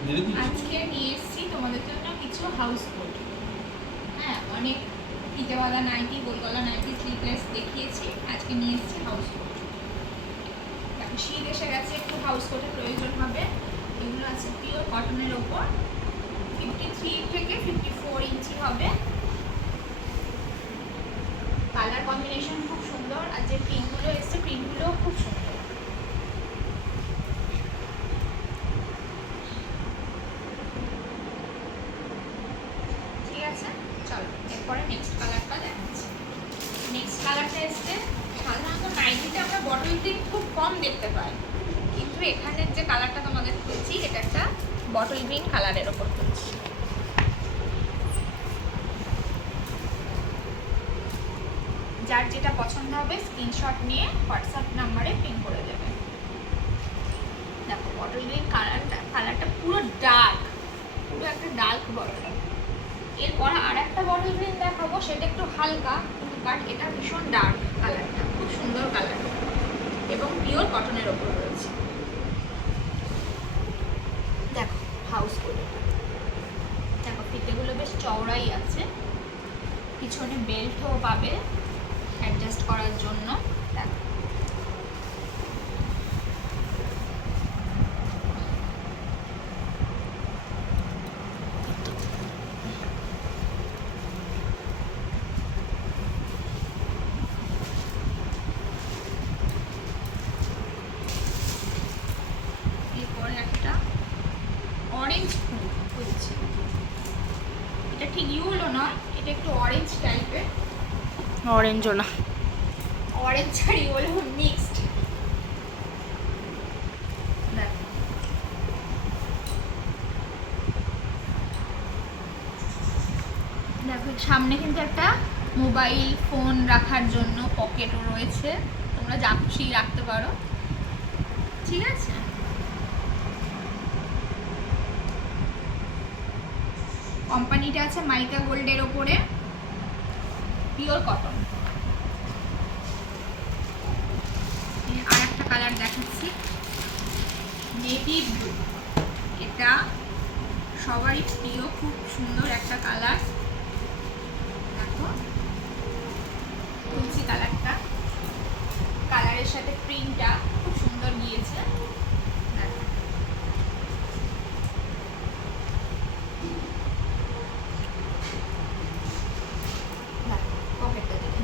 আজকে নিয়ে এসেছি তোমাদের জন্য কিছু হাউস কোট। হ্যাঁ, অনেক ফিতেওয়ালা নাইটি, গোলগলা নাইটি, স্লিভলেস দেখিয়েছি। আজকে নিয়ে এসেছি হাউস কোট। দেখো, শীত এসে গেছে, একটু হাউস কোটের প্রয়োজন হবে। এগুলো আছে পিওর কটনের ওপর, 53 থেকে 54 ইঞ্চি হবে। কালার কম্বিনেশন খুব সুন্দর, আর যে প্রিন্টগুলো এসছে প্রিন্টগুলোও খুব সুন্দর। ঠিক আছে, চলো এরপরে নেক্সট কালারটা দেখাচ্ছি। নেক্সট কালারটা এসছে, সাধারণত নাইটিতে আমরা বটল গ্রিন খুব কম দেখতে পাই, কিন্তু এখানের যে কালারটা তোমাদের খুলছি এটা একটা বটল গ্রিন কালারের ওপর খুলছি। যার যেটা পছন্দ হবে স্ক্রিনশট নিয়ে হোয়াটসঅ্যাপ নাম্বারে পিন করে দেবে। দেখো, বটল গ্রিন কালারটা পুরো ডার্ক, পুরো একটা ডার্ক বটল। এরপর আর একটা বটল গ্রিন দেখাবো, সেটা একটু হালকা, বাট এটা ভীষণ ডার্ক কালারটা, খুব সুন্দর কালার এবং পিওর কটনের ওপর রয়েছে। দেখো হাউস কোট, দেখো ফিতেগুলো বেশ চওড়াই আছে, পিছনে বেল্টও পাবে অ্যাডজাস্ট করার জন্য। দেখো এরপরে একটা অরেঞ্জ ফুল খুলছি। এটা ঠিক ইউলো নয়, এটা একটু অরেঞ্জ টাইপের। অরেঞ্জও না, অরেঞ্জ আর ইয়েলো মিক্সড। দেখো সামনে কিন্তু একটা মোবাইল ফোন রাখার জন্য পকেটও রয়েছে, তোমরা যা খুশি রাখতে পারো। ঠিক আছে, কোম্পানিটা আছে মাইকা গোল্ডের ওপরে, পিওর কটন। আর একটা কালার দেখাচ্ছি, নেভি ব্লু। এটা সবারই প্রিয়, খুব সুন্দর একটা কালার। দেখো তুলসী কালারটা, কালারের সাথে প্রিন্টটা খুব সুন্দর গিয়েছে। দেখো পকেটটা দেখে,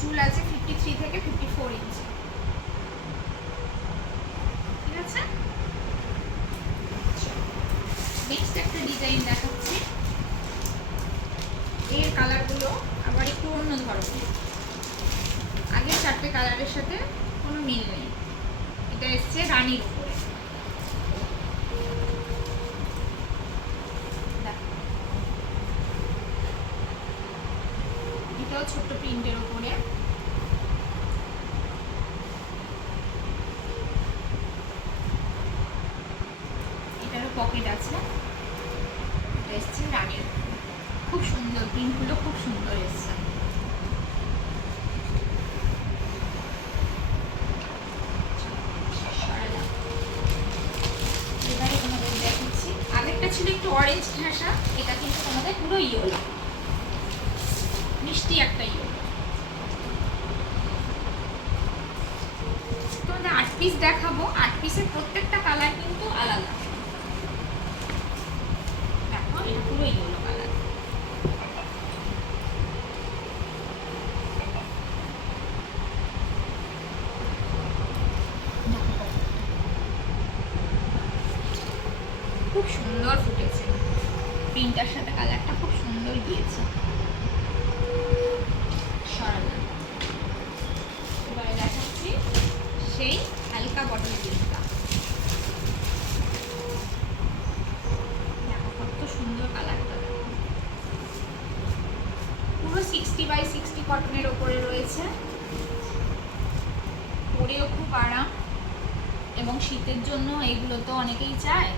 ঝুল আছে 53 থেকে 54 ইঞ্চি। ঠিক আছে, নেক্সট একটা ডিজাইন দেখাচ্ছি। এর কালারগুলো আবার একটু অন্য ধরনের, আগের চারটে কালারের সাথে কোনো মিল নেই। এটা এসছে রানীর উপরে, এটাও ছোট্ট প্রিন্টের উপরে। এটারও পকেট আছে। এটা এসছে রানীর, খুব সুন্দর, প্রিন্টগুলো খুব সুন্দর এসছে। এবারে তোমাদের দেখাচ্ছি, আগেরটা ছিল একটু অরেঞ্জ ঘাসা, এটা কিন্তু তোমাদের পুরো ইয়েলো, মিষ্টি একটা ইয়েলো। তোমাদের 8 পিস দেখাবো, 8 পিসের প্রত্যেকটা কালার কিন্তু আলাদা। দেখো এটা পুরো ইয়েলো কালার। খুব সুন্দর ফুটেছে, প্রিন্টার সাথে কালারটা খুব সুন্দর গিয়েছে। এবারে দেখাচ্ছি সেই হালকা বটল গ্রিনটা। দেখো কত সুন্দর কালারটা, পুরো 60x60 কটনের ওপরে রয়েছে, পরেও খুব আরাম, এবং শীতের জন্য এগুলো তো অনেকেই চায়।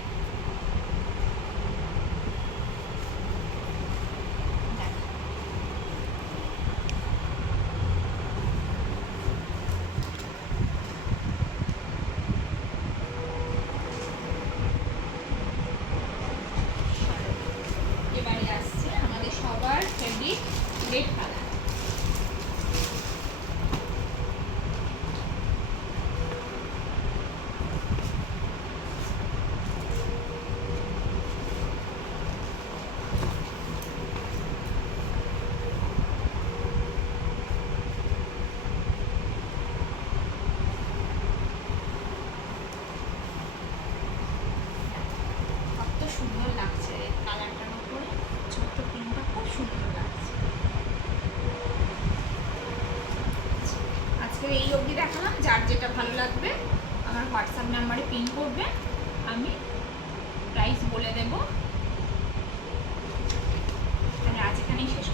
তো এই অবধি দেখালাম, যার যেটা ভালো লাগবে আমার হোয়াটসঅ্যাপ নাম্বারে পিন করবে, আমি প্রাইস বলে দেবো। তাহলে আজ এখানেই শেষ